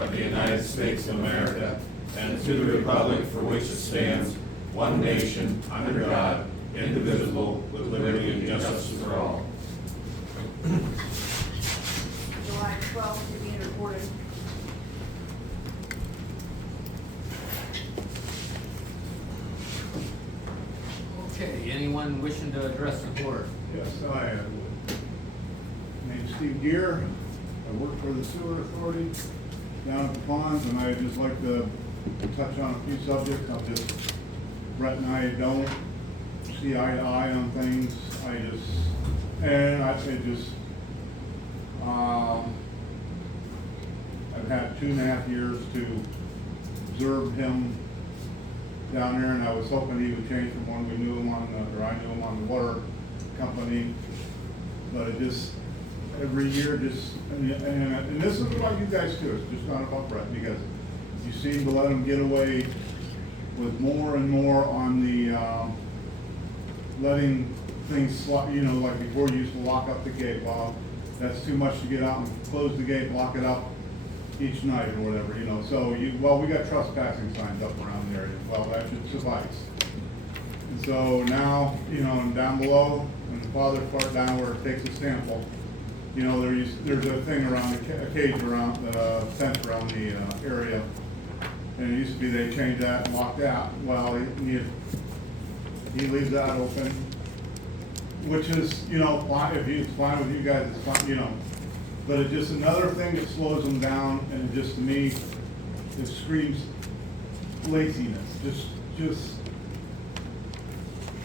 of the United States of America and to the republic for which it stands, one nation, under God, indivisible, with liberty and justice for all. July 12th to be recorded. Okay, anyone wishing to address the board? Yes, I am. Name's Steve Gear. I work for the Sewer Authority down at the ponds, and I'd just like to touch on a few subjects. Brett and I don't see eye to eye on things. I've had 2.5 years to observe him down there, and I was hoping he would change from when we knew him on I knew him on the water company. But it just, every year, and this is about you guys too, it's just not about Brett, because you seem to let him get away with more and more on the, letting things slide, like before you used to lock up the gate. Well, that's too much to get out and close the gate, lock it up each night or whatever, so we got trespassing signs up around the area. Well, that should suffice. And so now, and down below, in the farther part down where it takes a sample, there's a thing around a cage around the fence around the area. And it used to be they changed that and locked that. Well, he leaves that open, which is, fine. If it's fine with you guys, it's fine, But it's just another thing that slows them down, and just to me, it screams laziness.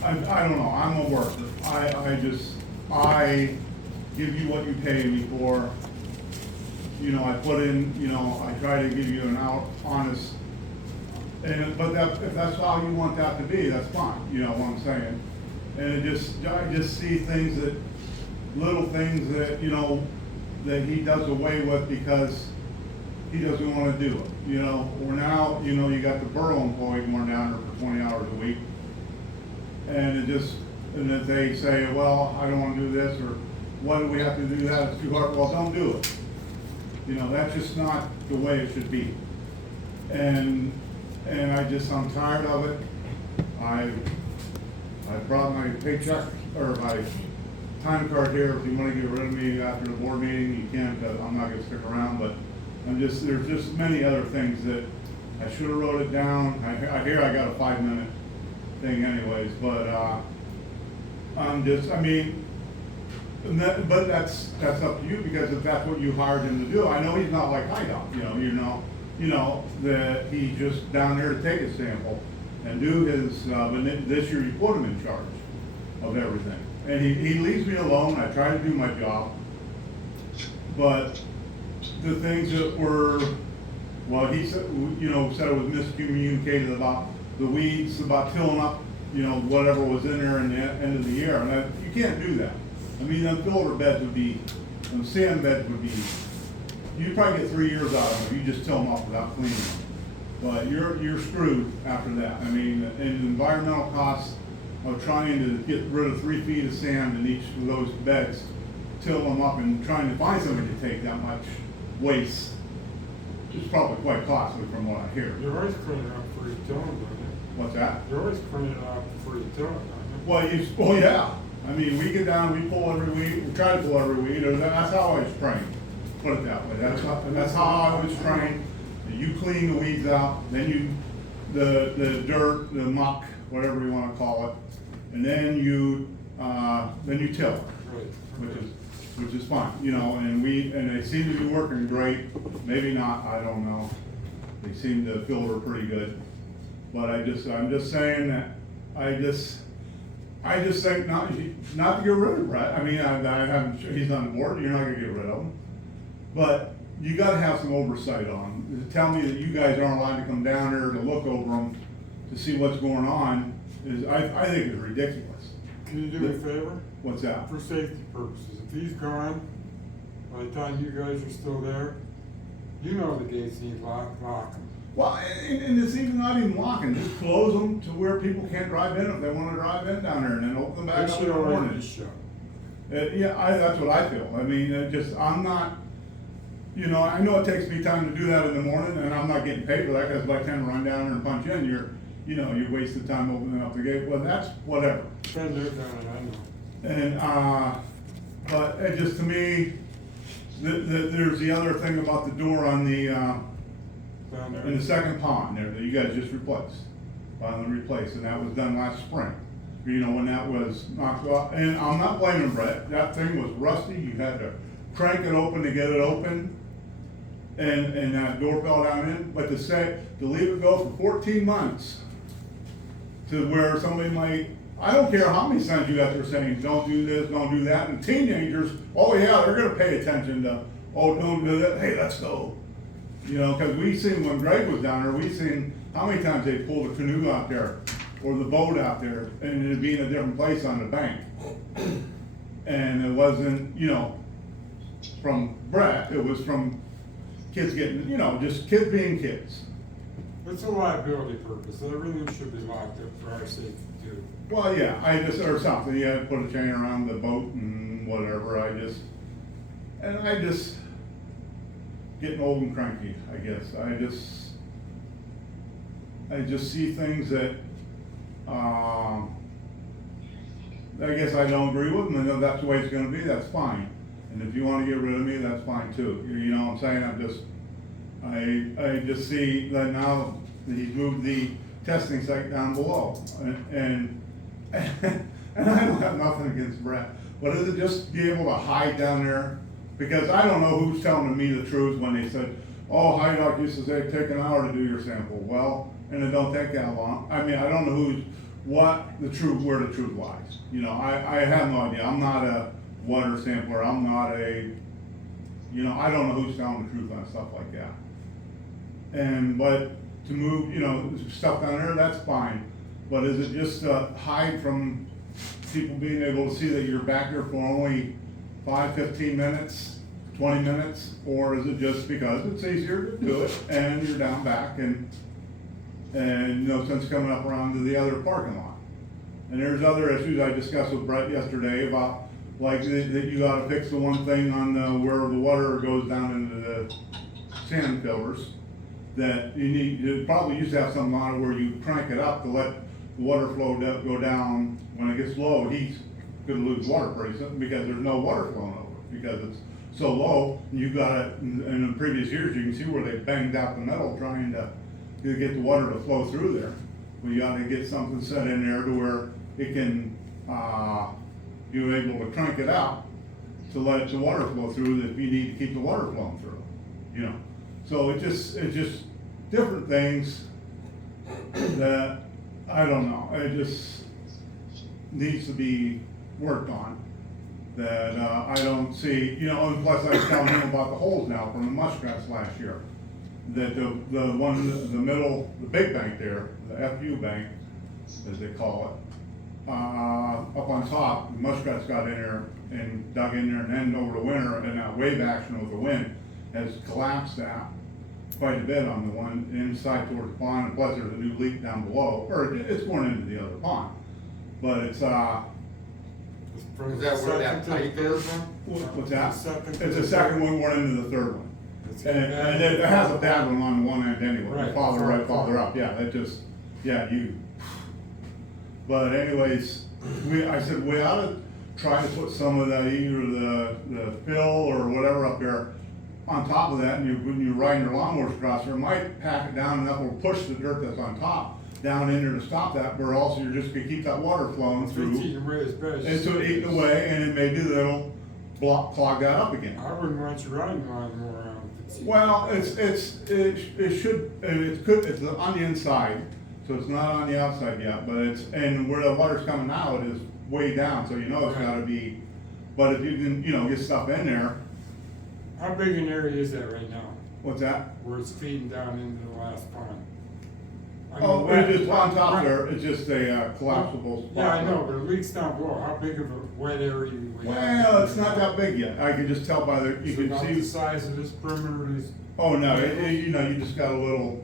I don't know. I'm a worker. I give you what you pay me for. I put in. I try to give you an honest. But if that's how you want that to be, that's fine. You know what I'm saying? And I just see things little things that that he does away with because he doesn't want to do it. Or now you got the borough employee going down there for 20 hours a week, and if they say, well, I don't want to do this, or why do we have to do that? It's too hard. Well, don't do it. That's just not the way it should be. And I'm tired of it. I brought my paycheck or my time card here. If you want to get rid of me after the board meeting, you can, because I'm not going to stick around. But there's just many other things that I should have wrote it down. I hear I got a 5-minute thing anyways, but but that's up to you, because if that's what you hired him to do. I know he's not like Hideout, that he just down there to take a sample and do his, but this year you put him in charge of everything. And he leaves me alone. I try to do my job. But the things that were, well, he said, said it was miscommunicated about the weeds, about tilling up, whatever was in there in the end of the year. And you can't do that. Them filter beds them sand beds would be, you'd probably get 3 years out of them if you just till them up without cleaning them. But you're screwed after that. And the environmental costs of trying to get rid of 3 feet of sand in each of those beds, till them up, and trying to find somebody to take that much waste is probably quite costly from what I hear. You're always cleaning up before you tell them, don't you? What's that? You're always cleaning up before you tell them, don't you? Well, yeah. We get down, we pull every weed, we try to pull every weed, that's how I was trained, put it that way. That's how I was trained. You clean the weeds out, then the dirt, the muck, whatever you want to call it, and then you till it, Right. which is fine, and they seem to be working great. Maybe not, I don't know. They seem to filter pretty good, but I'm just saying that I just think not to get rid of Brett. I haven't. He's on board. You're not going to get rid of him, but you got to have some oversight on him. To tell me that you guys aren't allowed to come down there to look over them to see what's going on I think is ridiculous. Can you do me a favor? What's that? For safety purposes, if he's gone, by the time you guys are still there, the gates need locked, lock them. Well, and it's even not even locking. Just close them to where people can't drive in if they want to drive in down there, and then open them back up in the morning. Show. Yeah, that's what I feel. I'm not. you know, I know it takes me time to do that in the morning, and I'm not getting paid for that, because by the time I run down there and punch in, you're wasting time opening up the gate, well, that's whatever. Been there, done it, I know. And, but it just, to me, there's the other thing about the door on the, Down there. in the second pond there that you guys just replaced, finally replaced, and that was done last spring. You know, when that was knocked off, and I'm not blaming Brett, that thing was rusty, you had to crank it open to get it open, and that door fell down in, but to leave it go for 14 months, to where somebody might, I don't care how many times you got there saying, don't do this, don't do that, and teenagers, oh yeah, they're gonna pay attention to, oh, don't do that, hey, let's go. You know, cause we seen when Greg was down there, we seen how many times they pulled a canoe out there, or the boat out there, and it'd be in a different place on the bank. And it wasn't, you know, from Brett, it was from kids getting, you know, just kids being kids. It's a liability purpose, everything should be locked up for our safety too. Well, yeah, or something, you had to put a chain around the boat and whatever, I just getting old and cranky, I guess. I just see things that, I guess I don't agree with, and I know that's the way it's gonna be, that's fine. And if you wanna get rid of me, that's fine too, you know what I'm saying, I just see that now that he's moved the testing site down below, and I don't have nothing against Brett, but is it just be able to hide down there? Because I don't know who's telling me the truth when they said, oh, Hydock used to say, take an hour to do your sample, well, and it don't take that long. I mean, I don't know where the truth lies. You know, I have no idea. I'm not a water sampler. I'm not you know, I don't know who's telling the truth on stuff like that. But to move, you know, stuff down there, that's fine. But is it just to hide from people being able to see that you're back there for only 5, 15 minutes, 20 minutes? Or is it just because it's easier to do it and you're down back and no sense coming up around to the other parking lot? And there's other issues I discussed with Brett yesterday about, like, that you gotta fix the one thing on where the water goes down into the sand fillers. That you probably used to have something on it where you crank it up to let the water flow go down. When it gets low, he's gonna lose water pretty soon because there's no water flowing over, because it's so low. And you got it, in the previous years, you can see where they banged out the metal trying to get the water to flow through there. Well, you gotta get something set in there to where it can, you're able to crank it out to let the water flow through if you need to keep the water flowing through, you know. So it's just different things that, I don't know, it just needs to be worked on. That, I don't see, you know, and plus I was telling him about the holes now from the muskrats last year. That the one, the middle, the big bank there, the FU bank, as they call it, up on top, the muskrats got in there and dug in there, and then over the winter, and that wave action with the wind has collapsed that quite a bit on the one inside towards the pond, and plus there's a new leak down below, or it's going into the other pond. But it's, Is that where that pipe is? what's that? Second. It's the second one going into the third one. And it has a bad one on one end anyway, Right. father up, yeah, that just, yeah, But anyways, I said, we ought to try to put some of the, either the fill or whatever up there on top of that, and when you're riding your lawnmowers across there, it might pack it down enough or push the dirt that's on top down in there to stop that, where also you're just gonna keep that water flowing through. It's eating away as best. And so eating away, and then maybe that'll clog that up again. I wouldn't want you riding the lawnmower around. if it's eating Well, away. it's on the inside, so it's not on the outside yet, but and where the water's coming out is way down, so you know it's gotta be, but if you can, get stuff in there, How big an area is that right now, what's that? where it's feeding down into the last pond? I mean, Oh, wet- it's just on top wet- there, it's just a collapsible spot. Yeah, I know, but it leaks down below, how big of a wet area do we have? Well, it's not that big yet, I can just tell by you So can about the see, size of this perimeter is, oh no, you just got a little,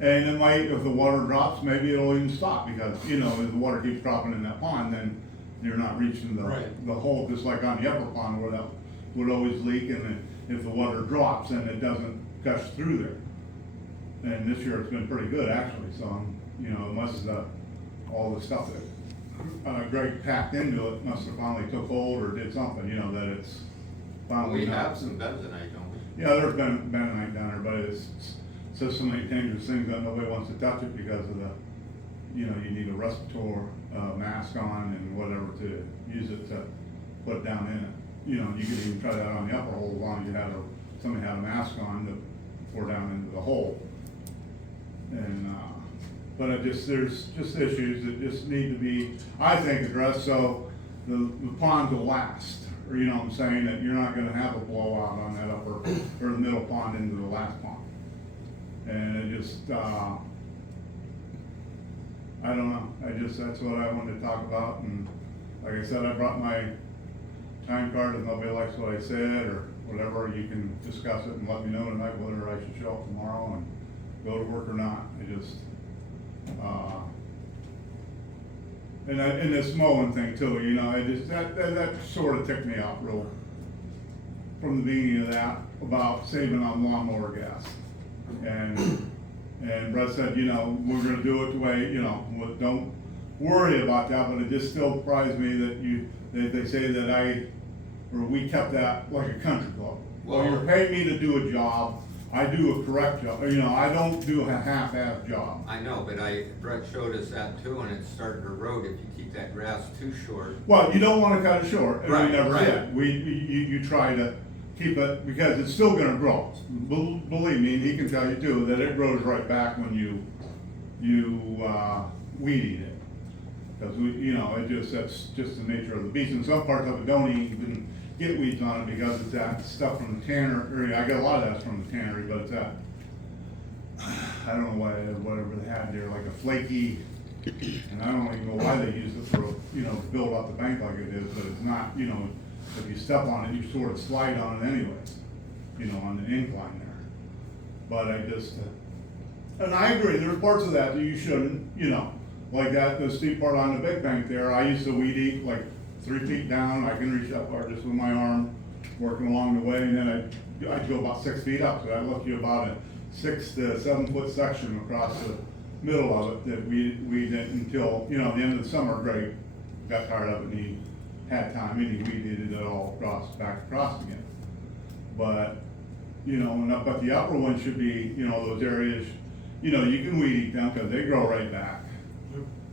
and it might, if the water drops, maybe it'll even stop, because, if the water keeps dropping in that pond, then you're not reaching Right. the hole, just like on the upper pond where that would always leak, and if the water drops and it doesn't gush through there. And this year it's been pretty good actually, so, unless all the stuff that Greg packed into it must have finally took hold or did something, that it's finally. We have some bentonite, don't we? Yeah, there's been bentonite down there, but it's says so many dangerous things that nobody wants to touch it because of you need a respirator mask on and whatever to use it to put down in it. You could even try that on the upper hole as long as somebody had a mask on to pour down into the hole. And, but there's just issues that just need to be, I think, addressed so the pond will last. Or, what I'm saying, that you're not gonna have a blowout on that upper, or the middle pond into the last pond. And it just, I don't know, that's what I wanted to talk about, and like I said, I brought my time card, if nobody likes what I said, or whatever, you can discuss it and let me know tonight whether I should show up tomorrow and go to work or not. And this mowing thing too, that sort of ticked me off real, from the beginning of that, about saving on lawnmower gas. And Brett said, we're gonna do it the way, don't worry about that, but it just still surprised me that they say that we kept that like a country club. Well, you're paying me to do a job, I do a correct job, I don't do a half-ass job. I know, but Brett showed us that too, and it started to erode if you keep that grass too short. Well, you don't wanna cut it short, and Right, we never right. did. You try to keep it, because it's still gonna grow. Believe me, and he can tell you too, that it grows right back when you weed eat it. Because that's just the nature of the beast, and some parts of it don't even get weeds on it because it's that stuff from the tannery. I got a lot of that's from the tannery, but it's that, I don't know whatever they had there, like a flaky, and I don't even know why they use it for, to build up the bank like it is, but it's not, if you step on it, you sort of slide on it anyways, on the incline there. But and I agree, there's parts of that you shouldn't, like the steep part on the big bank there, I used to weed eat like 3 feet down, I can reach that far just with my arm, working along the way, and then I'd go about 6 feet up, so that left you about a 6 to 7 foot section across the middle of it that we did until, the end of the summer, Greg got tired of it and he had time and he weeded it all back across again. But, but the upper one should be, those areas, you can weed eat them because they grow right back.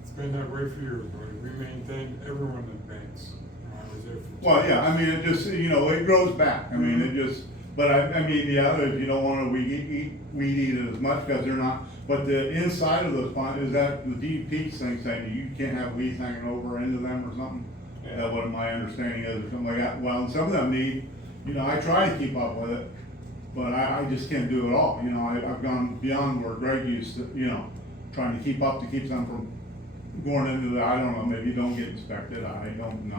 It's been that way for years, buddy. We maintained everyone in banks. I was there for. Well, yeah, I mean, it just, it grows back. I mean, it just, but if you don't wanna weed eat it as much, cause they're not, but the inside of those ponds, is that the DEP's thing saying you can't have weeds hanging over into them or something? Yeah. That's what my understanding is, or something like that. Well, some of them need, I try to keep up with it, but I just can't do it all. I've gone beyond where Greg used to, trying to keep them from going into the, I don't know, maybe don't get inspected, I don't know.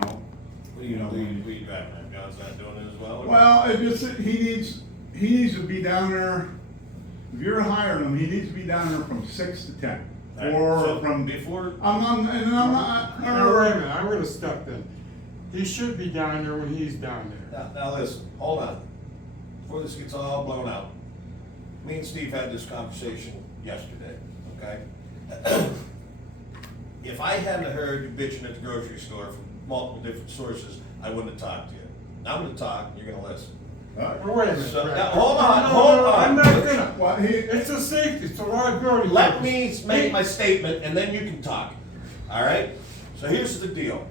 What do you know, weed background, John's not doing it as well? or- Well, it just, he needs to be down there, if you're hiring him, he needs to be down there from 6 to 10. All right, Or so from, before, I'm not, No, wait a minute, I'm gonna step in. He should be down there when he's down there. now listen, hold on, before this gets all blown out. Me and Steve had this conversation yesterday, okay? If I hadn't heard you bitching at the grocery store from multiple different sources, I wouldn't have talked to you. Now I'm gonna talk, and you're gonna listen. Well, wait a minute. So, Brett. now, hold on, No, hold no, on. I'm not gonna. well, It's a safety, it's a liability. Let me make my statement and then you can talk, all right? So here's the deal.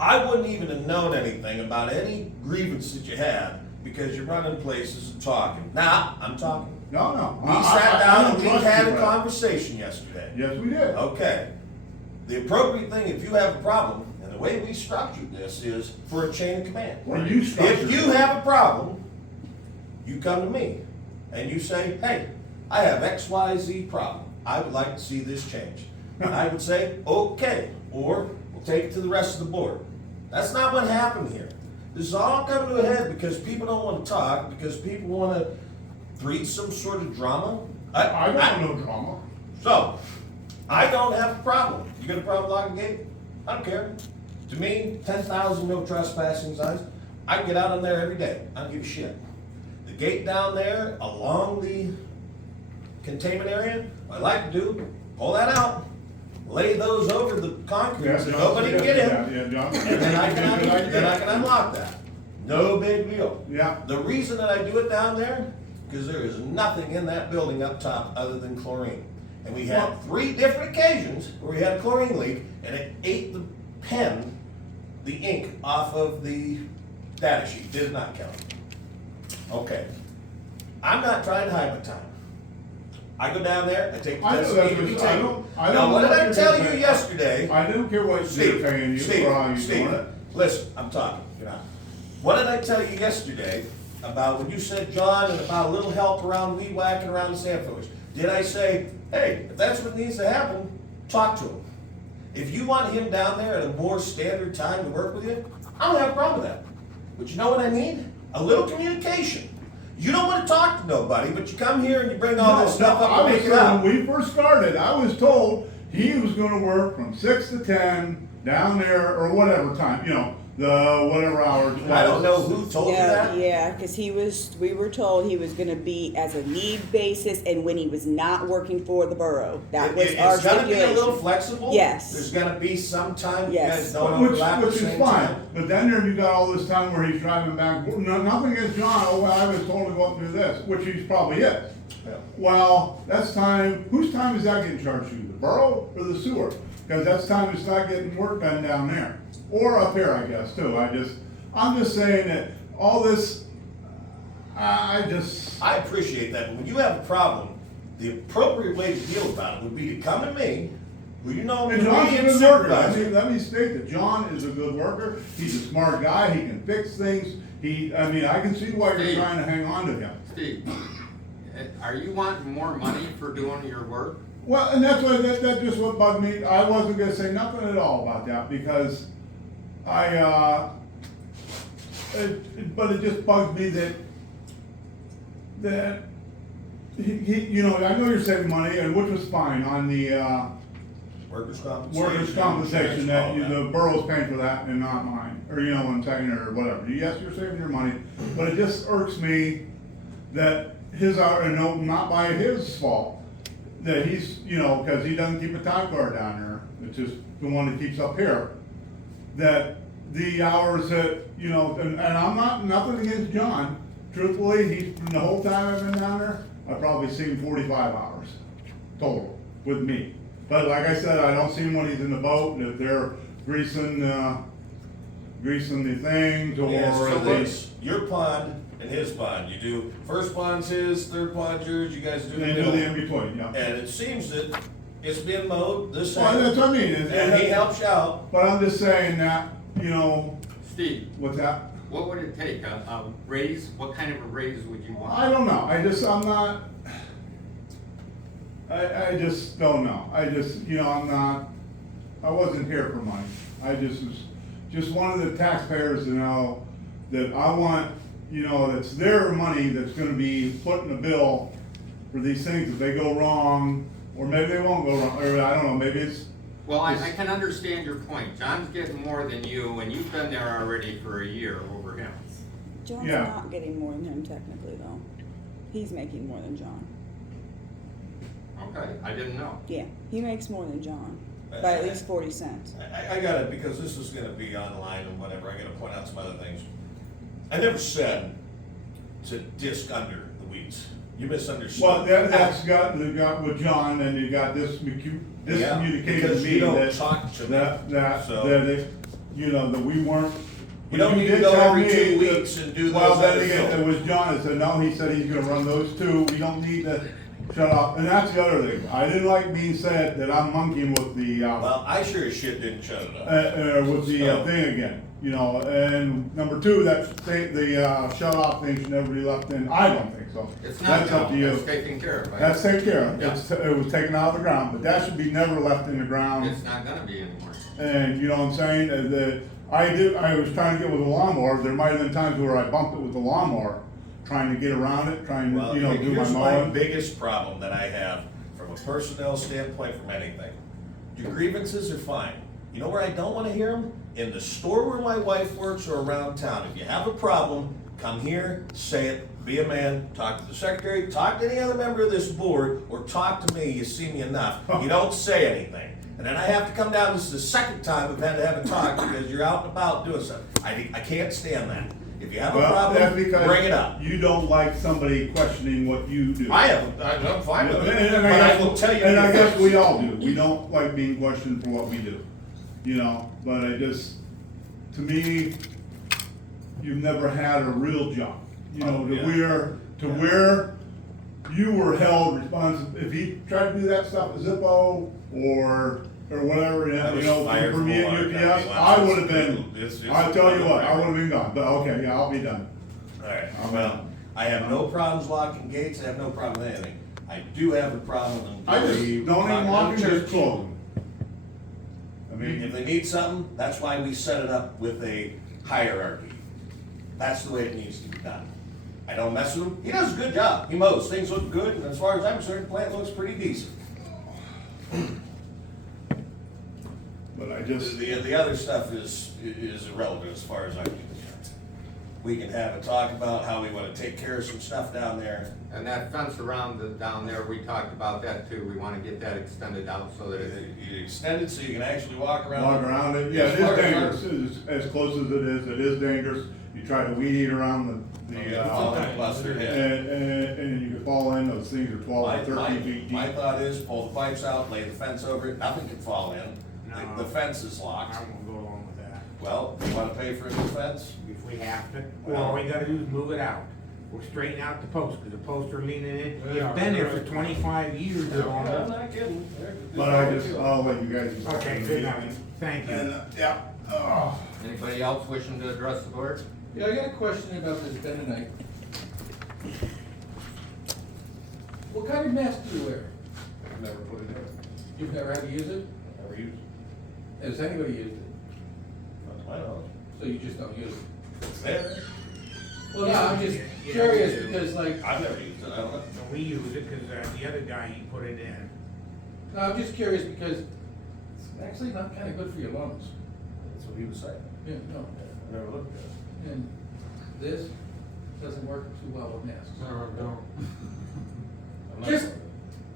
I wouldn't even have known anything about any grievance that you had because you're running places and talking. Now, I'm talking. no. We I sat don't down and we trust had you, a Brett. conversation yesterday. Yes, we did. Okay. The appropriate thing, if you have a problem, and the way we structured this is for a chain of command. Well, you structured If you it. have a problem, you come to me and you say, hey, I have XYZ problem. I would like to see this change. And I would say, okay, or we'll take it to the rest of the board. That's not what happened here. This is all coming to a head because people don't want to talk, because people want to breed some sort of drama. I don't want no drama. So, I don't have a problem. You got a problem locking gate? I don't care. To me, 10,000 no trespassing signs. I can get out on there every day. I don't give a shit. The gate down there along the containment area, what I like to do, pull that out, lay those over the concrete so nobody can get in. Yeah, John. And then I can unlock that. No big deal. Yeah. The reason that I do it down there, because there is nothing in that building up top other than chlorine. And we had 3 different occasions where we had a chlorine leak and it ate the pen, the ink off of the data sheet, did not count. Okay. I'm not trying to hide my time. I go down there, I take the I know test, that's need to be what- I taken. don't- I don't Now, what know did I what tell you're you doing. yesterday? I don't care what Steve, they're paying you Steve, or how you're Steve, doing it. listen, I'm talking, you're not. What did I tell you yesterday about when you said John and about a little help around weed whacking around the sand filters? Did I say, hey, if that's what needs to happen, talk to him? If you want him down there at a more standard time to work with you, I don't have a problem with that. But you know what I need? A little communication. You don't want to talk to nobody, but you come here and you bring all this stuff up and make it up. When we first started, I was told he was gonna work from 6 to 10 down there, or whatever time, you know, the whatever hours. I don't know who told you that. Yeah, because we were told he was gonna be as a need basis and when he was not working for the borough. That was our It's gonna be a little stipulation. flexible. Yes. There's gonna be some time you Yes. guys don't Which overlap at the is same fine, time. but then there you got all this time where he's driving back, nothing against John, oh, well, I was told to go up and do this, which he's probably is. Yeah. Well, that's time, whose time is that getting charged to, the borough or the sewer? Because that's time it's not getting work done down there, or up here, I guess, too, I'm just saying that all this, I appreciate that, but when you have a problem, the appropriate way to deal about it would be to come to me, who you know And is John's a immediate good worker. supervisor. Let me state that John is a good worker. He's a smart guy. He can fix things. I can see why you're Steve. trying to hang on to him. Steve, are you wanting more money for doing your work? Well, and that's just what bugged me. I wasn't gonna say nothing at all about that because but it just bugged me that he, I know you're saving money, and which was fine on the, Workers' compensation. workers' compensation, that all the borough's paying for that and not mine, or you know what I'm saying, or whatever. Yes, you're saving your money, but it just irks me that his hour, and no, not by his fault, that he's, cause he doesn't keep a time card down there, it's just the one that keeps up here, that the hours that, and I'm nothing against John, truthfully, the whole time I've been down there, I've probably seen 45 hours total with me. But like I said, I don't see him when he's in the boat, and if they're greasing the things, or Yeah, so if they. what's your pond and his pond? You do, first pond's his, third pond's yours, you guys do the They do middle. the in-between, yeah. And it seems that it's been mowed this Well, side, that's what I mean. and he helps you out. But I'm just saying that, Steve, what's that? what would it take? A raise? What kind of a raise would you want? I don't know, I'm not, I just don't know, I wasn't here for money. I just wanted the taxpayers to know that I want, that's their money that's gonna be put in the bill for these things if they go wrong, or maybe they won't go wrong, or I don't know, maybe it's. Well, I can understand your point. John's getting more than you, and you've been there already for a year over him. John's Yeah. not getting more than him technically though. He's making more than John. Okay, I didn't know. Yeah, he makes more than John by at least 40 cents. I got it, because this is gonna be online and whatever, I gotta point out some other things. I never said to disc under the weeds. You misunderstood. Well, that's got with John, and you got this Yeah, miscommunicated because to you me don't that, talk to me. So- that we weren't. You don't but need to did go tell every me 2 that- weeks and do Well, those then other again, it filters. was John that said, no, he said he's gonna run those 2, we don't need to shut off, and that's the other thing. I didn't like being said that I'm monkeying with the, Well, I sure as shit didn't shut it up. with the So- thing again, and number 2, the shut off thing should never be left in, I don't think so. It's not That's up now, to you. it's taken care of, right? That's taken care of. Yeah. It was taken out of the ground, but that should be never left in the ground. It's not gonna be anymore. And you know what I'm saying? I was trying to get with a lawnmower. There might have been times where I bumped it with the lawnmower, trying to get around it, trying to, Well, do my here's my mowing. biggest problem that I have from a personnel standpoint from anything. Your grievances are fine. You know where I don't wanna hear them? In the store where my wife works or around town. If you have a problem, come here, say it, be a man, talk to the secretary, talk to any other member of this board, or talk to me, you see me enough. You don't say anything. And then I have to come down, this is the second time I've had to have a talk because you're out and about doing something. I can't stand that. If you have a Well, that's problem, because bring it up. you don't like somebody questioning what you do. I'm fine with it, And but I will guess, tell you. and I the guess difference. we all do. We don't like being questioned for what we do, you know, but I just, to me, you've never had a real job. You know, Oh, yeah. where you were held responsible, if he tried to do that stuff at Zippo or whatever, I you was know, fired for from me a at water UPS, company I once. would have been, It's- I tell you what, I would have been gone, but okay, yeah, I'll be done. Alright, well, I have no problems locking gates, I have no problem with anything. I do have a problem with I just, employee don't even talking lock to it, church. just close them. I If mean, they need something, that's why we set it up with a hierarchy. That's the way it needs to be done. I don't mess with him, he does a good job, he mows, things look good, and as far as I'm concerned, the plant looks pretty decent. but I just, The other stuff is irrelevant as far as I'm concerned. We can have a talk about how we wanna take care of some stuff down there. And that fence around down there, we talked about that too. We wanna get that extended out so that it's, You extend it so you can actually walk around. walk around it, yeah, As it far is as dangerous, as close as it is dangerous. You try to weed eat around Bust their head. and you can fall in, those things are 12 or 13 feet My deep. thought is pull the pipes out, lay the fence over it, nothing can fall in. No. The fence is I locked. won't go along with that. Well, you wanna pay for a new fence? If we have to, Well- all we gotta do is move it out. We'll straighten out the posts, cause the posts are leaning in. Yeah, It's been there for right. 25 years or I'm longer. not kidding. But I'll let you guys. Okay, good enough. Thank And, you. yeah, oh. anybody else wishing to address the board? Yeah, I got a question about this bentonite. What kind of mask do you wear? I've never put it in, You've never had to use it? never used it, Has anybody used it? not to my knowledge. So you just don't use it? It's there, Well, no, I'm just Yeah, curious yeah. because like, I've never used it, I don't know. So we use it, cause the other guy, he put it in. no, I'm just curious because it's actually not kinda good for your lungs. That's what he was saying. Yeah, no. I never looked at it. And this doesn't work too well with masks. No, I don't. I'm not- Just,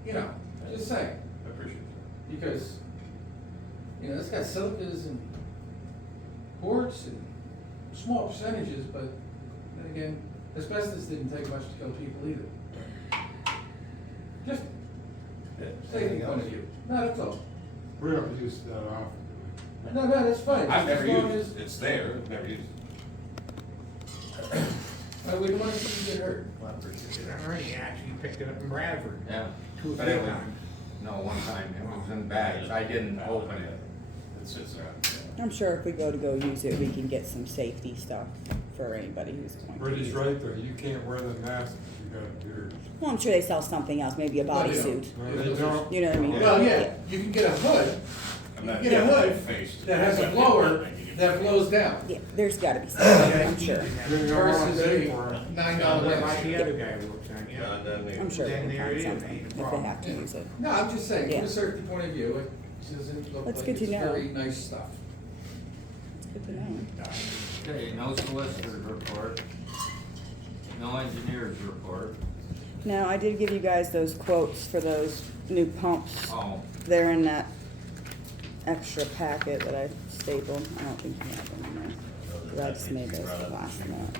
you know, just saying, I appreciate it. because, you know, it's got silicas and quartz and small percentages, but then again, asbestos didn't take much to kill people either. Just Yeah, safety anything point else? of view. No, that's all. We don't use that often, No, no, that's fine. I've Just never as long used as- it, it's there, I've never used it. We don't want to see you get hurt. I appreciate it. All right, he actually picked it up in Bradford, Yeah. 2 or But 3 it was- times. No, one time, it was in bags, I didn't open it. It sits there. I'm sure if we go use it, we can get some safety stuff for anybody who's going to Brittany's use it. right though, you can't wear the mask if you got a beard. Well, I'm sure they sell something else, maybe a No, they don't. bodysuit. No, they don't. You know what I mean? Well, yeah, you can get a hood I'm not Get a getting hood my face. that has a blower that blows down Yeah, there's gotta be something, I'm sure. You don't want versus to pay a for it. $9 Like mask. the other guy works on, yeah. John doesn't need I'm it. sure they Then can there find it is, something ain't a if they problem. have to use it. No, I'm just saying, from Yeah. a safety point of view, it doesn't look That's like good to it's know. very nice stuff. It's good to know. Okay, no solicitor's report, no engineer's report. Now, I did give you guys those quotes for those new pumps. Oh, They're in that extra packet that I stapled. I don't think you have them in there. 'Cause I just made those for last minute.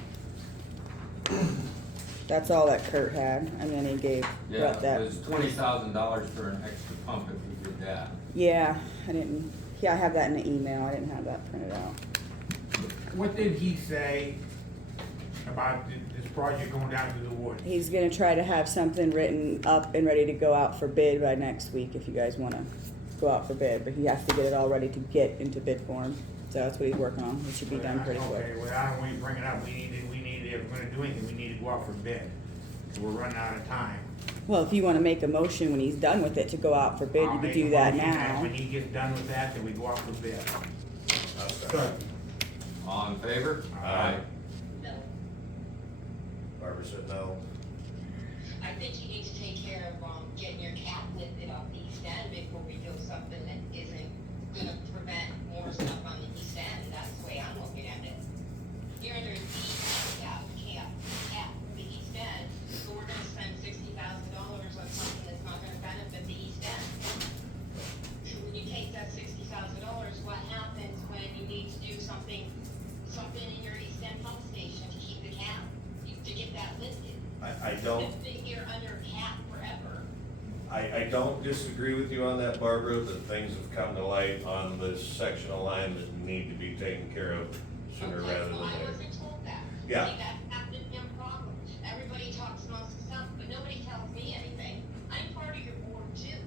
That's all that Kurt had, and then he gave yeah, Brett it that. was $20,000 for an extra pump if we did that. Yeah, I didn't, yeah, I have that in the email. I didn't have that printed out. What did he say about this project going down to the woods? He's gonna try to have something written up and ready to go out for bid by next week if you guys wanna go out for bid, but he has to get it all ready to get into bid form. So that's what he's working on. It should be done pretty quick. Okay, well, I don't want you to bring it up, we need, if we're gonna do anything, we need to go out for bid. We're running out of time. Well, if you wanna make a motion when he's done with it to go out for bid, I'll you could make do a that motion now. When he gets done with that, then we go out for bid. Second. All in favor? Aye. No, Barbara said no. I think you need to take care of, getting your cat lifted off the east end before we do something that isn't gonna prevent something in your East End pump station to keep the cap, to get that lifted. I don't, It's been here under cap forever. I don't disagree with you on that, Barbara, that things have come to light on this section of line that need to be taken care of sooner Okay, rather than well, I later. wasn't told that. Yeah. See, that's been a problem. Everybody talks amongst themselves, but nobody tells me anything. I'm part of your board too.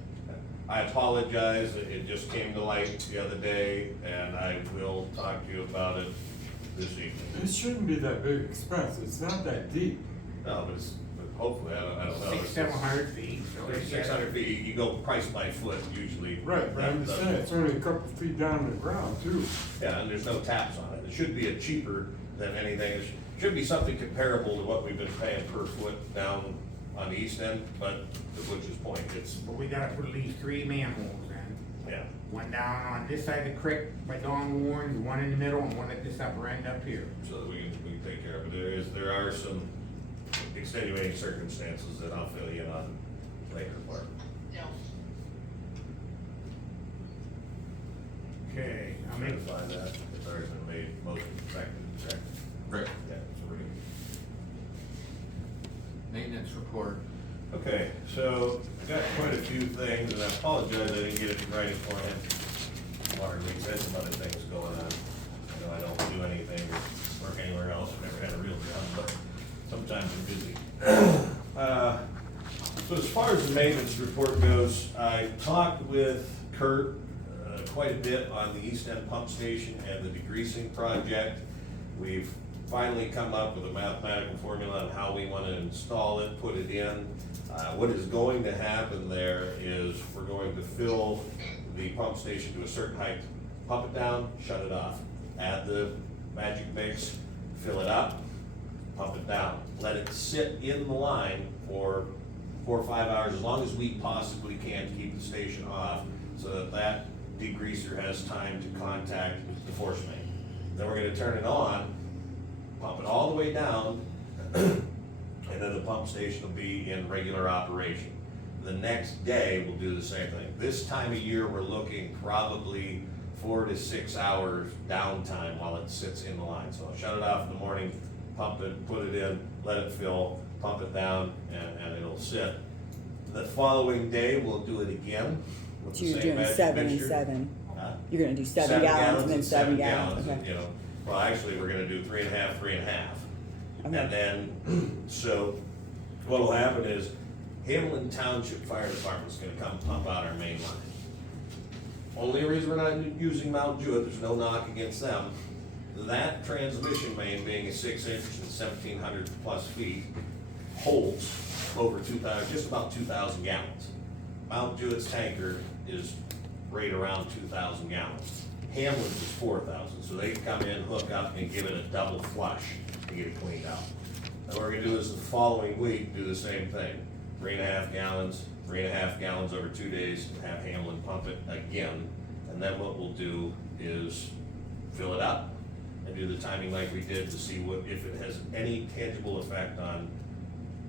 I apologize, it just came to light the other day, and I will talk to you about it this evening. It shouldn't be that big expense, it's not that deep. No, but hopefully, I don't know. 600-700 feet. So it's- 600 feet, you go price by foot usually. Right, but I'm just saying, it's only a couple feet down on the ground too. Yeah, and there's no taps on it. It should be a cheaper than anything. It should be something comparable to what we've been paying per foot down on the east end, but to Butch's point, it's, But we gotta put at least 3 manholes in. yeah. One down on this side of the creek by Don Warren, one in the middle, and one at this upper end up here. So that we can take care of it. There are some extenuating circumstances that I'll fill you in on later, Bart. No. Okay, I'm gonna find that. It's already been made, motion, second, check. Rick, Yeah, so we're good. Maintenance report. Okay, so I got quite a few things, and I apologize I didn't get it in writing for you. Water leaks, had some other things going on. I know I don't do anything or work anywhere else, I've never had a real job, but sometimes I'm busy. So as far as the maintenance report goes, I talked with Kurt quite a bit on the East End Pump Station and the degreasing project. We've finally come up with a mathematical formula on how we want to install it, put it in. What is going to happen there is we're going to fill the pump station to a certain height, pump it down, shut it off, add the magic mix, fill it up, pump it down, let it sit in the line for 4 or 5 hours, as long as we possibly can to keep the station off, so that that degreaser has time to contact the force main. Then we're gonna turn it on, pump it all the way down, and then the pump station will be in regular operation. The next day, we'll do the same thing. This time of year, we're looking probably 4 to 6 hours downtime while it sits in the line. So I'll shut it off in the morning, pump it, put it in, let it fill, pump it down, and it'll sit. The following day, we'll do it again with So the you're same doing magic 7 and mixture. 7. Huh? You're gonna do 7 gallons and then 7 gallons, gallons, and, okay. you know, well, actually, we're gonna do 3.5, 3.5. Okay. And then, so what'll happen is Hamlin Township Fire Department's gonna come pump out our main line. Only reason we're not using Mount Jewett, there's no knock against them. That transmission main being a 6 inch and 1,700 plus feet holds over 2,000, just about 2,000 gallons. Mount Jewett's tanker is right around 2,000 gallons. Hamlin's is 4,000, so they can come in, hook up, and give it a double flush and get it cleaned out. And what we're gonna do is the following week, do the same thing. 3.5 gallons, 3.5 gallons over 2 days, and have Hamlin pump it again. And then what we'll do is fill it up and do the timing like we did to see what, if it has any tangible effect on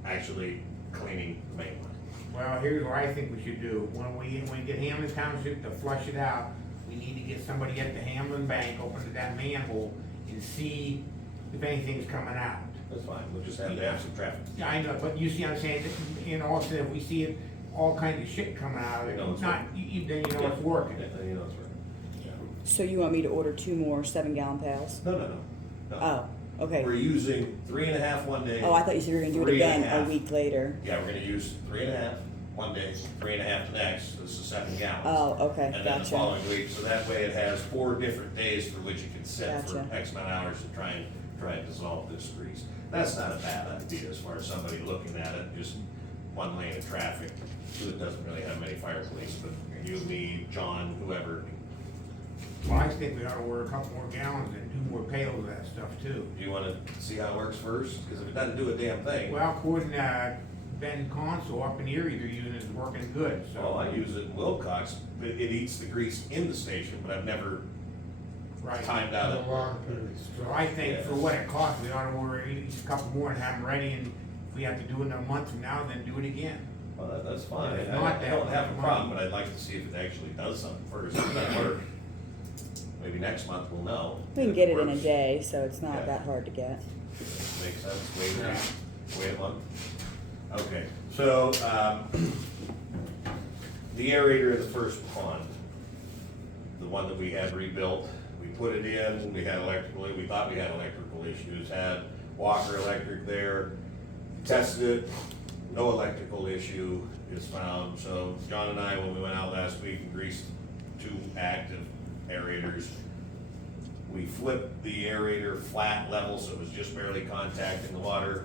actually cleaning the main line. Well, here's what I think we should do. When we get Hamlin Township to flush it out, we need to get somebody at the Hamlin Bank, open to that manhole, and see if anything's coming out. That's fine, we'll just have to have some traffic. Yeah, I know, but you see what I'm saying, and also if we see it, all kinds of shit coming out of You know it, it's not, then you know it's working. Yeah, you know it's working. Yeah. So you want me to order 2 more 7-gallon pails? No. Oh, okay. We're using 3.5 one day. Oh, I thought you said you were gonna do it again a 3.5. week later. Yeah, we're gonna use 3.5 one day, 3.5 the next, this is 7 gallons. Oh, okay, And then the gotcha. following week, so that way it has 4 different days for which it can sit for Gotcha. X amount of hours to try and dissolve this grease. That's not a bad idea as far as somebody looking at it, just one lane of traffic. It doesn't really have many fire police, but you, me, John, whoever. Well, I think we ought to order a couple more gallons and do more pails of that stuff too. Do you wanna see how it works first? Cause if it doesn't do a damn thing. Well, according to Ben Consul up in Erie, they're using it, it's working good, so. Well, I use it in Wilcox, but it eats the grease in the station, but I've never Right. timed out A it. long period. So I think for what it costs, we ought to order at least a couple more and have them ready, and if we have to do it in a month from now, then do it again. Well, that's fine. If I not, don't have a then- problem, but I'd like to see if it actually does something first. If that work, maybe next month we'll know. We can if get it in a works. day, so it's Yeah. not that hard to get. Makes sense, wait Yeah. a month. Okay, so, the aerator of the first pond, the one that we had rebuilt, we put it in, we had we thought we had electrical issues, had Walker Electric there, tested it, no electrical issue is found. So John and I, when we went out last week and greased 2 active aerators, we flipped the aerator flat level, so it was just barely contacting the water,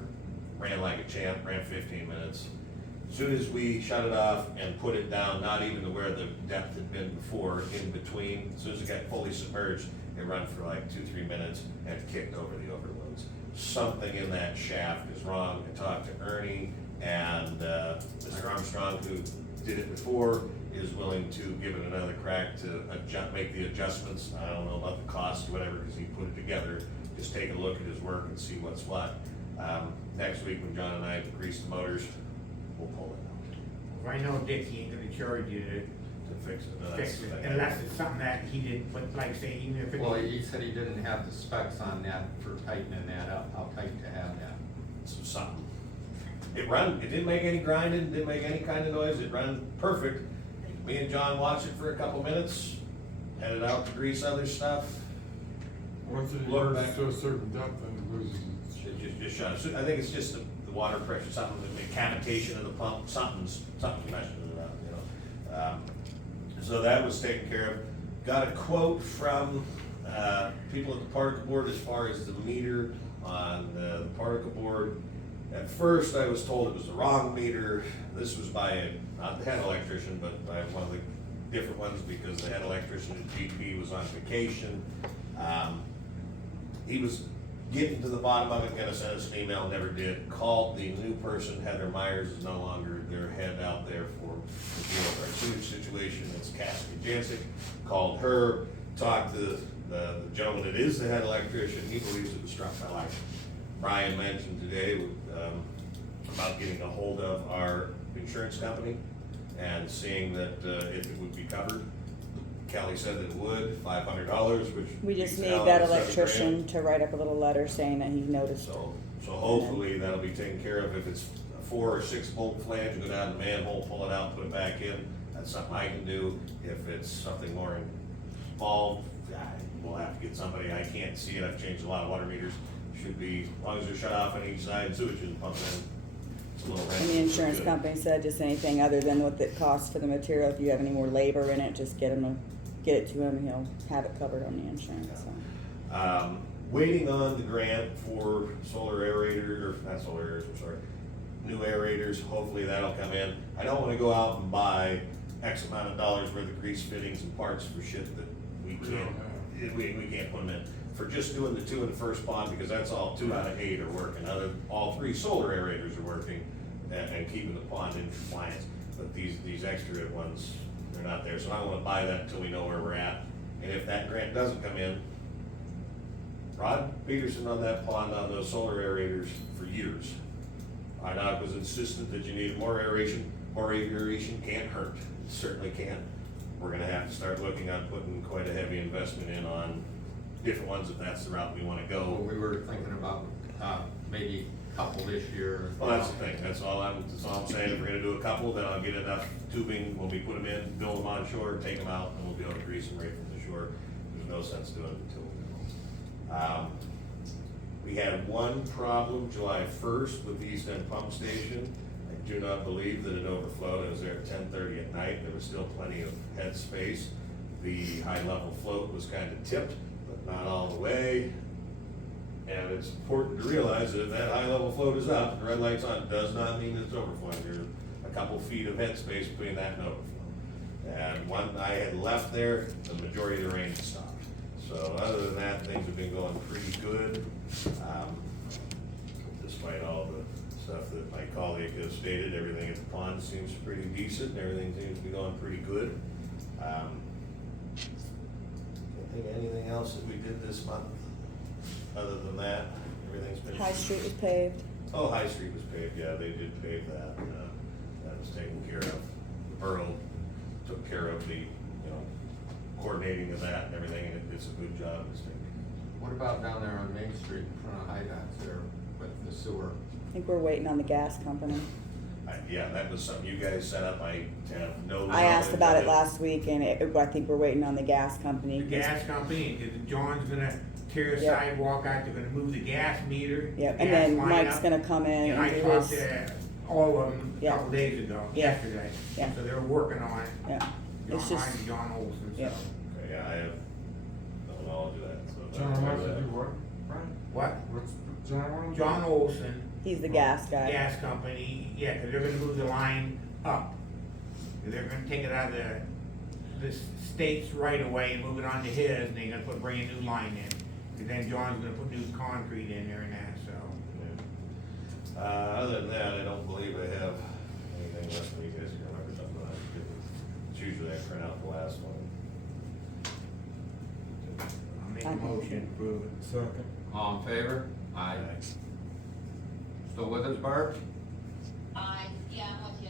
ran like a champ, ran 15 minutes. As soon as we shut it off and put it down, not even to where the depth had been before, in between, as soon as it got fully submerged, it ran for like 2-3 minutes and it kicked over the overloads. Something in that shaft is wrong. I talked to Ernie, and Mr. Armstrong, who did it before, is willing to give it another crack to make the adjustments. I don't know about the cost or whatever, because he put it together. Just take a look at his work and see what's what. Next week, when John and I grease the motors, we'll pull it out If I know Dick, he ain't gonna charge you to fix it. No, to that's fix the it, thing. unless it's something that he didn't, but like say, even if Well, it, he said he didn't have the specs on that for tightening that up, how tight to have that. So something. It didn't make any grinding, didn't make any kind of noise, it ran perfect. Me and John watched it for a couple minutes, headed out to grease other stuff. Once it Look gets back. to a certain depth, then it loses its shape. It just shut. So I think it's just the water pressure, something, the cavitation of the pump, something's messing it up, you know. So that was taken care of. Got a quote from, people at the particle board as far as the meter on the particle board. At first, I was told it was the wrong meter. This was by, not the head electrician, but by one of the different ones, because the head electrician at GP was on vacation. He was getting to the bottom of it, gonna send us an email, never did. Called the new person, Heather Myers is no longer their head out there for the deal with our sewage situation, it's Cassidy Jancic. Called her, talked to the gentleman that is the head electrician, he believes it was struck by lightning. Brian mentioned today, about getting a hold of our insurance company and seeing that, if it would be covered. Kelly said that it would, $500, which. We just equals need out that to $7,000. electrician to write up a little letter saying that he noticed. So hopefully that'll be taken care of. If it's a 4 or 6 bolt flange, go down the manhole, pull it out, put it back in. That's something I can do. If it's something more involved, we'll have to get somebody. I can't see it. I've changed a lot of water meters. Should be, as long as they're shut off on each side, sewage isn't pumping in. It's a little And the insurance company said just anything other than what it costs for the material, if you have any more labor in it, just get it to him and he'll have it covered on the insurance, so. Waiting on the grant for solar aerators, or not solar aerators, I'm sorry, new aerators, hopefully that'll come in. I don't wanna go out and buy X amount of dollars worth of grease fittings and parts for shit that we can't, we can't put them in. For just doing the 2 in the first pond, because that's all 2 out of 8 are working, all 3 solar aerators are working and keeping the pond in compliance. But these extra ones, they're not there, so I don't wanna buy that until we know where we're at. And if that grant doesn't come in, Rod Peterson on that pond on those solar aerators for years. IDOT was insistent that you needed more aeration can't hurt, it certainly can't. We're gonna have to start looking on putting quite a heavy investment in on different ones if that's the route we wanna Well, go. we were thinking about, maybe a couple this year. Well, that's the thing, that's all I'm saying, if we're gonna do a couple, then I'll get enough tubing when we put them in, build them on shore, take them out, and we'll be able to grease them right from the shore. There's no sense doing it until we know. We had one problem July 1st with the East End Pump Station. I do not believe that it overflowed. I was there at 10:30 at night. There was still plenty of head space. The high level float was kind of tipped, but not all the way. And it's important to realize that if that high level float is up, the red light's on, does not mean it's overflowing. There's a couple feet of head space between that and overflow. And when I had left there, the majority of the rain stopped. So other than that, things have been going pretty good. Despite all the stuff that my colleague has stated, everything at the pond seems pretty decent, and everything seems to be going pretty good. Can't think of anything else that we did this month. Other than that, everything's been. High Street was paved. Oh, High Street was paved, yeah, they did pave that, that was taken care of. The borough took care of the, quarter coordinating of that and everything, and it's a good job. What about down there on Main Street in front of Hideouts there with the sewer? I think we're waiting on the gas company. Yeah, that was something you guys set up, I have no. I asked knowledge about of it last week, and I think we're waiting on the gas company. The gas company, and John's gonna tear the Yep. sidewalk out, they're gonna move the gas meter. Yep, the and gas then line Mike's up. gonna come in And I and do talked his, to all of them a Yeah. couple days ago, Yeah. yesterday. Yeah. So they're working on it. yeah. It's John just, Hines, John Olson, Yeah. so. Okay, yeah, I have no knowledge of that, so. John wants to do what, Brian? What? What's John want to do? John Olson, he's the gas guy. gas company, yeah, cause they're gonna move the line up. They're gonna take it out of the state's right away and move it onto his, and they're gonna put a brand new line in. And then John's gonna put new concrete in there and that, so. Other than that, I don't believe I have anything less than you guys can remember something. It's usually I print out the last one. I'll make a motion to approve it. Second. All in favor? Aye. Still with us, Barb? I, yeah, I'm with you.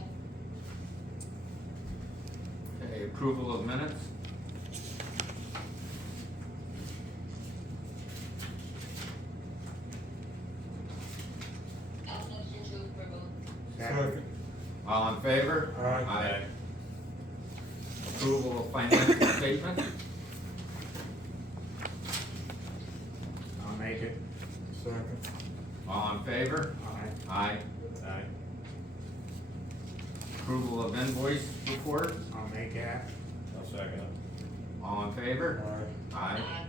Okay, approval of minutes? I'll motion to approve. Second. All in favor? Aye. Approval of financial statement? I'll make it. Second. All in favor? Aye. Aye. Aye. Approval of invoice report? I'll make that. I'll second it. All in favor? Aye. Aye.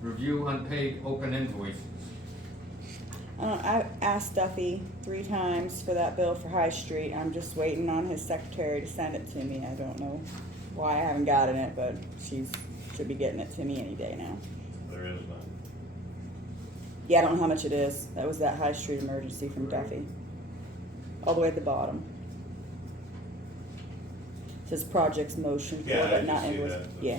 Review unpaid open invoices. I asked Duffy 3 times for that bill for High Street. I'm just waiting on his secretary to send it to me. I don't know why I haven't gotten it, but should be getting it to me any day now. There is none. Yeah, I don't know how much it is. That was that High Street emergency from Duffy. All the way at the bottom. It says projects motion for, Yeah, I but can not see invoice. that. Yeah.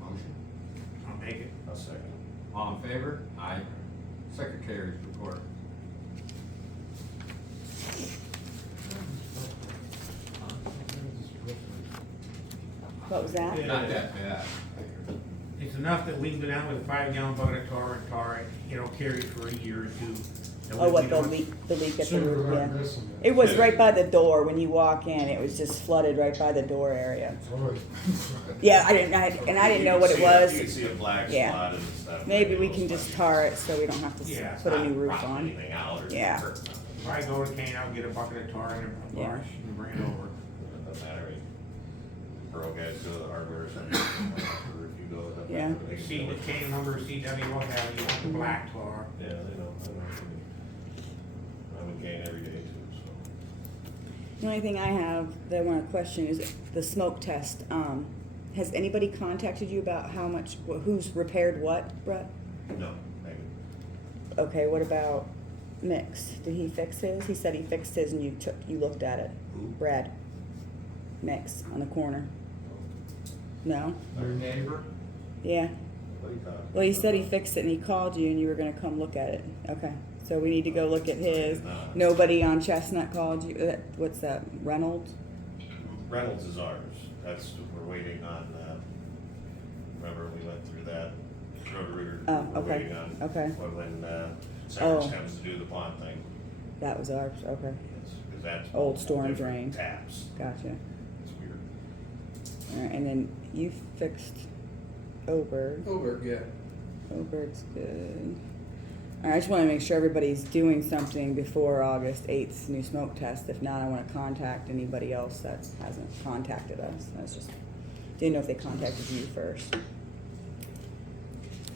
Motion? I'll make it. I'll second it. All in favor? Aye. Secretary's report. What was that? Yeah. Not that bad. It's enough that we can go down with a 5-gallon bucket of tar and tar it, it'll carry it for a year or two. That way Oh, what, we the don't- leak at the Sure, roof, we're yeah. not missing it. It was right by the door. When you walk in, it was just flooded right by the door area. Always. Yeah, I didn't know what it You was. can see a black Yeah. spot and stuff. Maybe we can just tar it so we don't have to Yeah, put a Not new roof rotting on. anything out or Yeah. hurt nothing. If I go to Kane, I'll get a bucket of tar and a Yeah. brush and bring it over. It doesn't matter. Borough guys go to the hardware center. Or if you go to the- Yeah. they can See, do the it. Kane lumber, CW, what have you, want the black tar. Yeah, they know. I'm in Kane every day too, so. The only thing I have that I want to question is the smoke test. Has anybody contacted you about how much, who's repaired what, Brett? No, thank you. Okay, what about Mix? Did he fix his? He said he fixed his and you looked at it. Who? Brad. Mix on the corner. No? Your neighbor? Yeah. What are you talking Well, he said he about? fixed it and he called you and you were gonna come look at it. Okay, so we need to go look at his. No. Nobody on Chestnut called you? What's that, Reynolds? Reynolds is ours. That's, we're waiting on, remember we went through that Roto-Rooter? Oh, We're okay, waiting on okay. when Severance Oh. comes to do the pond thing. That was ours, okay, Because that's. Old storm different drain. Taps. gotcha. It's weird. Alright, and then you fixed Oberg. Over, yeah. Oberg's good. Alright, I just wanna make sure everybody's doing something before August 8th new smoke test. If not, I wanna contact anybody else that hasn't contacted us. That's just, didn't know if they contacted you first.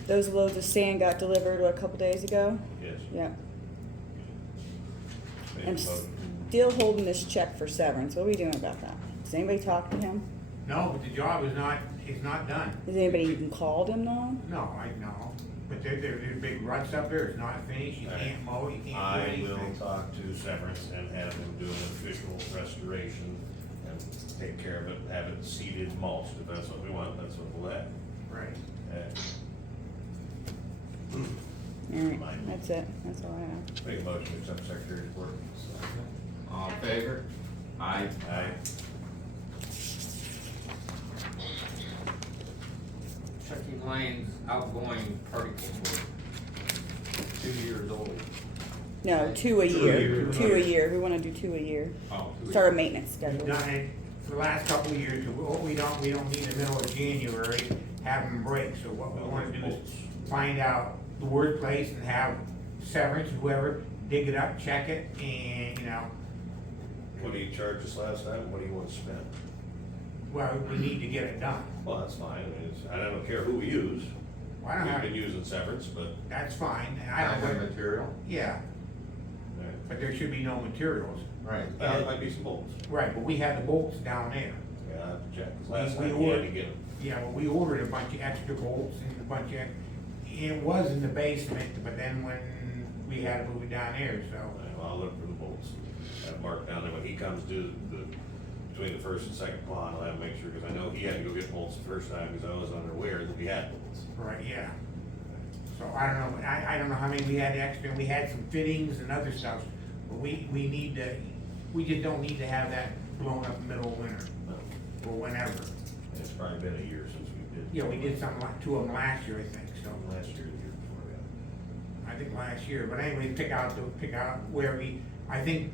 Those loads of sand got delivered, what, a couple days ago? Yes. Yep. Maybe I'm about- still holding this check for Severance. What are we doing about that? Does anybody talk to him? No, but the job is not done. Has anybody even called him though? No, I know, but there's big ruts up there, it's not finished, you can't mow, you can't do I anything. will talk to Severance and have them do an official restoration and take care of it, have it seeded mulched. If that's what we want, that's what we'll have. Right. Alright, that's it. That's all I have. Make a motion to accept Secretary's report. All in favor? Aye. Aye. Checking lanes outgoing particle board. 2 years old. No, two a year, two a year, we wanna do two a year. Oh. Start a maintenance We've schedule. done it for the last couple of years, what we don't need in the middle of January, have them break, so what we wanna do is find out the worst place and have Severance, whoever, dig it up, check it, and, you know, What do you charge us last time? What do you want to spend? well, we need to get it done. Well, that's fine. I mean, I don't care who we use. Well, I don't We've been have, using Severance, but, that's fine, and I don't, Have know, material? yeah, but there should be no materials. Right. there might be some bolts. Right, but we had the bolts down there. Yeah, I have to check. 'Cause last We time we had ordered- to get them. Yeah, well, we ordered a bunch of extra bolts and a bunch of, it was in the basement, but then when we had to move it down there, so. Well, I'll look for the bolts. Have Mark down there when he comes to between the first and second pond, I'll have to make sure, because I know he had to go get bolts the first time, because I was unaware that we had bolts. Right, yeah. So I don't know, I don't know how many we had extra, we had some fittings and other stuff, but we need to, we just don't need to have that blown up in the middle of winter, No. or whenever. And it's probably been a year since we did. Yeah, we did something like, two of them last year, I think, so. Last year, the year before, yeah. I think last year, but anyway, pick out where we, I think,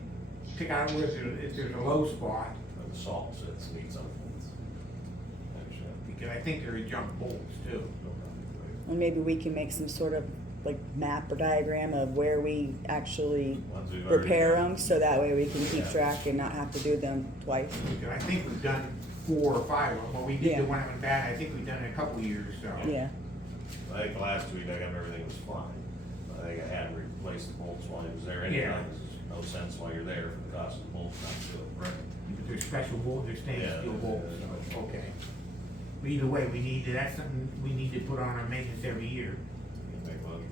pick out where if there's a low spot, But the salt sits, needs some bolts. Actually, because I think there are junk bolts too. no problem. And maybe we can make some sort of like map or diagram of where we actually Ones we've already repair done. them, so that way we can keep Yeah. track and not have to do them twice. Because I think we've done 4 or 5 of them, well, we did Yeah. the one that went bad, I think we've done it a couple of years, so. Yeah, I think the last week, I got everything was fine. I think I had to replace the bolts while he was there anyway. Yeah. There's no sense while you're there for the cost of the bolts not to do it. Right. But there's special bolts, there's stainless Yeah, steel there's- bolts, so, okay. But either way, we need to, that's something we need to put on our maintenance every year. You make money.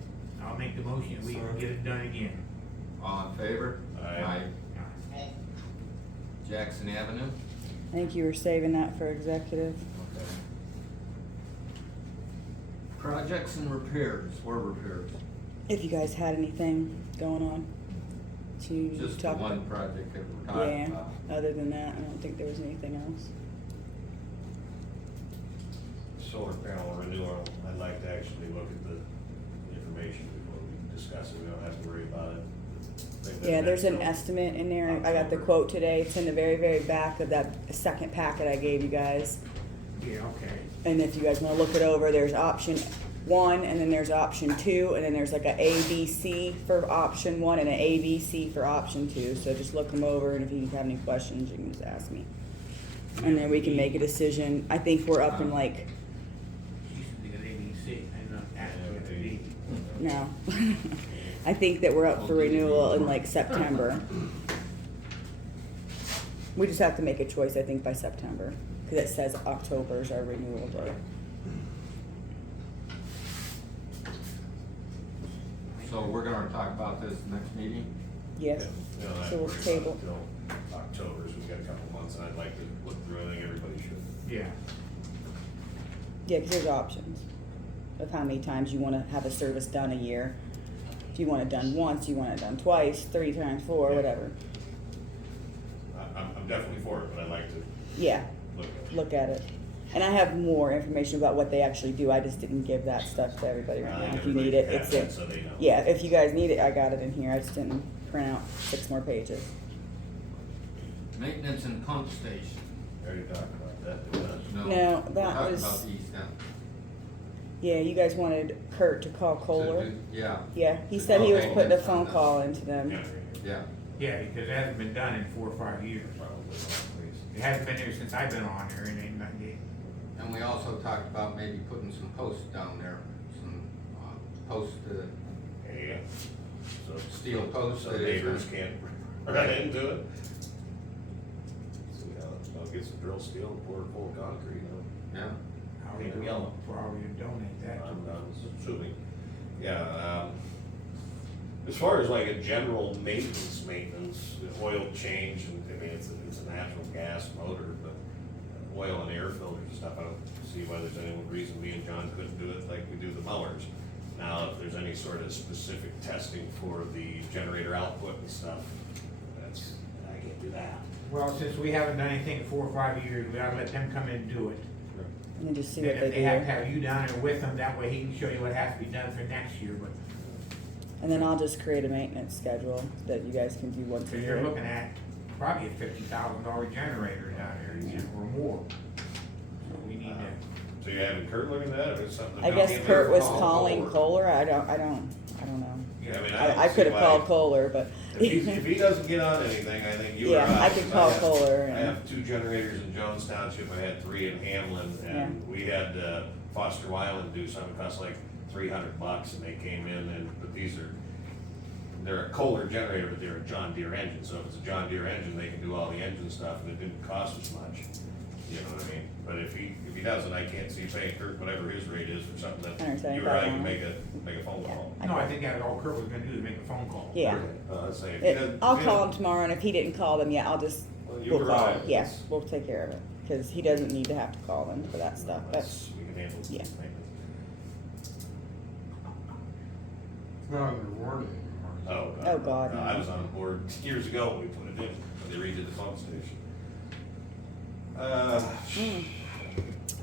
I'll make the motion, we can get it done again. All in favor? Aye. Jackson Avenue? I think you were saving that for executive. Okay. Projects and repairs, where repairs? If you guys had anything going on to Just the talk one about. project that we're talking Yeah, about. other than that, I don't think there was anything else. Solar panel renewal, I'd like to actually look at the information before we discuss it. We don't have to worry about it. Think that Yeah, there's an next- estimate in there. I got the October. quote today. It's in the very, very back of that second packet I gave you guys. Yeah, okay. And if you guys wanna look it over, there's option 1, and then there's option 2, and then there's like a ABC for option 1 and an ABC for option 2. So just look them over, and if you have any questions, you can just ask me. And then we can make a decision. I think we're up in like, She should be an ABC, and not actually a B. no. I think that we're up for renewal in like September. We just have to make a choice, I think, by September, cause it says October is our renewal date. So we're gonna talk about this next meeting? Yes, You know, I so we'll worry about table. it till October, so we've got a couple months, and I'd like to look through anything everybody should. Yeah. Yeah, cause there's options of how many times you wanna have a service done a year. If you want it done once, you want it done twice, 3 times, 4, whatever. I'm definitely for it, but I'd like to Yeah, look at it. look at it. And I have more information about what they actually do. I just didn't give that stuff to everybody right I now. think If you need it, everybody it's should in. have that, so they know. Yeah, if you guys need it, I got it in here. I just didn't print out 6 more pages. Maintenance and pump station. Already talked about that, didn't I? No, We're that talking was- about the East End. Yeah, you guys wanted Kurt to call Kohler. To do- Yeah, Yeah, he said he was Okay. putting a phone call into them. Yeah, yeah. Yeah, because it hasn't been done in 4 or 5 years. probably not, It hasn't been there since I've been on there, and ain't nothing. And we also talked about maybe putting some posts down there, some, posts, please. Yeah. So steel posts. So that is neighbors gonna- can't run into it. So, I'll get some drill steel and pour it full of concrete, Yeah, How Paint we them yellow. For how we donate that to I'm us. assuming. Yeah, as far as like a general maintenance, oil change, and I mean, it's a natural gas motor, but oil and air filters and stuff, I don't see why there's any reason me and John couldn't do it like we do the mowers. Now, if there's any sort of specific testing for the generator output and stuff, that's, I can't do that. Well, since we haven't done anything in 4 or 5 years, we ought to let them come in and do it. And then just see And what if they they have to do. have you down there with them, that way he can show you what has to be done for next year, but And then I'll just create a maintenance schedule that you guys can do once a because year. you're looking at probably a $50,000 generator down there, you know, or more. So we need to. So you're having Kurt look at that, or is something? I that guess don't get Kurt there was for calling Kohler? Kohler, I don't know. Yeah, I mean, I could have called Kohler, but. If he doesn't get on anything, I think you or Yeah, I could call Kohler I and, have 2 generators in Jones Township, I had 3 in Hamlin, and we had Foster Wyland do something, it cost like $300, and they came in, and, but they're a Kohler generator, but they're a John Deere engine, so if it's a John Deere engine, they can do all the engine stuff, and it didn't cost as much, you know what I mean? But if he doesn't, I can't see paying Kurt whatever his rate is for something that you or I can make a phone call. No, I think that's all Kurt was gonna do is make a phone call. yeah. Let's say, if he doesn't. I'll if he call doesn't- him tomorrow, and if he didn't call them yet, I'll just, Well, you we'll call provide him. it. Yeah, we'll take care of it, because he doesn't need to have to call them for that stuff, but, We can handle it. Yeah. It's not under warranty anymore. Oh, Oh, God, No, no. I was on board years ago when we put it in, when they redid the pump station.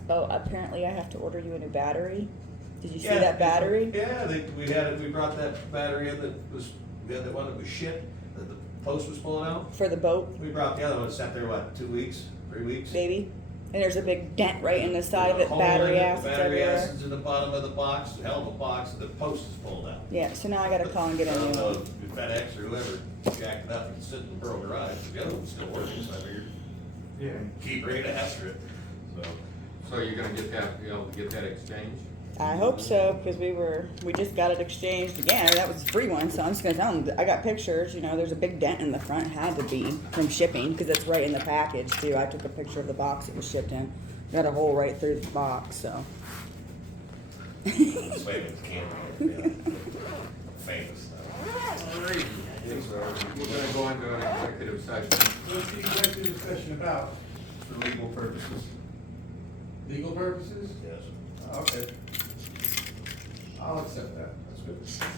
oh, apparently I have to order you a new battery. Did you see Yeah, that battery? Yeah, we brought that battery in we had the one that was shit, that the post was pulling out. For the boat, We brought the other one, it sat there, what, 2 weeks, 3 weeks? baby? And there's a big dent right in the side of There's it, a hole in battery it, acids Battery everywhere. acids in the bottom of the box, a hell of a box, and the post is pulled out. Yeah, so now I gotta call and get I a don't new know one. if FedEx or whoever jacked it up and sit in the Pearl Garage, but the other one's still working, so I figured, Yeah. keep right after it, so. So you're gonna be able to get that exchanged? I hope so, because we just got it exchanged again, that was a free one, so I'm just gonna tell them, I got pictures, you know, there's a big dent in the front, had to be from shipping, because it's right in the package too, I took a picture of the box it was shipped in, got a hole right through the box, so. This way with the camera, yeah. Famous though. Alrighty, we're gonna go into an executive session. What's the executive session about? For legal purposes. Legal purposes? Yes. Okay. I'll accept that. That's good.